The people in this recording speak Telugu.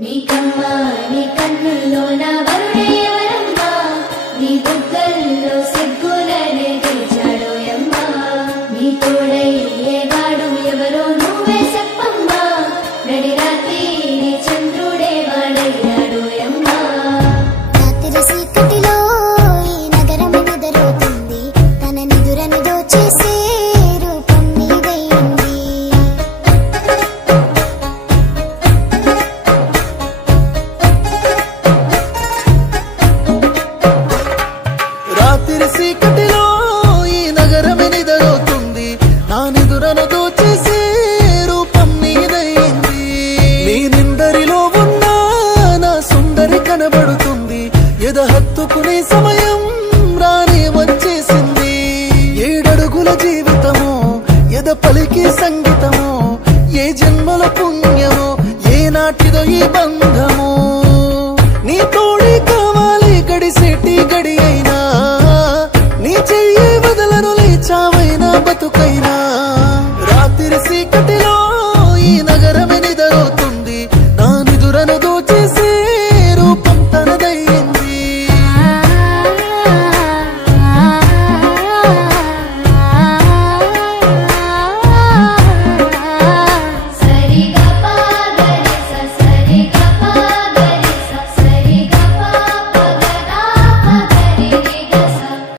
నీకమ్మా నీ కన్నుల్లో నా వరుడే ఎవరమ్మా నీ బుగ్గల్లో సిగ్గులనే గెలిచాడోయమ్మా నీ తోడై ఏవాడు ఎవరో నువ్వే చెప్పమ్మా నడి రాత్రి నీ చంద్రుడే వాడయ్యాడోయమ్మా రాత్రి చీకటిలో ఈ నగరం నిద్రపోతుంది తన నిదురను దోచేసే రూపం నీదైంది రాత్రి చీకటిలో ఈ నగరం నిద్రపోతుంది నా నిదురను దోచేసే రూపం నీదైంది నీ నిందరిలో ఉన్న నా సుందరి కనబడుతుంది ఎద హత్తుకునే సమయం రానే వచ్చేసింది ఏడడుగుల జీవితము ఎద పలికి సంగీతము ఏ జన్మల పుణ్యమో ఏ నాటిదో ఈ బంధము నీ తోడే కావాలి గడిసేటి గడి అయినా నీ చెయ్యి వదలను లేచావైనా బతుకైనా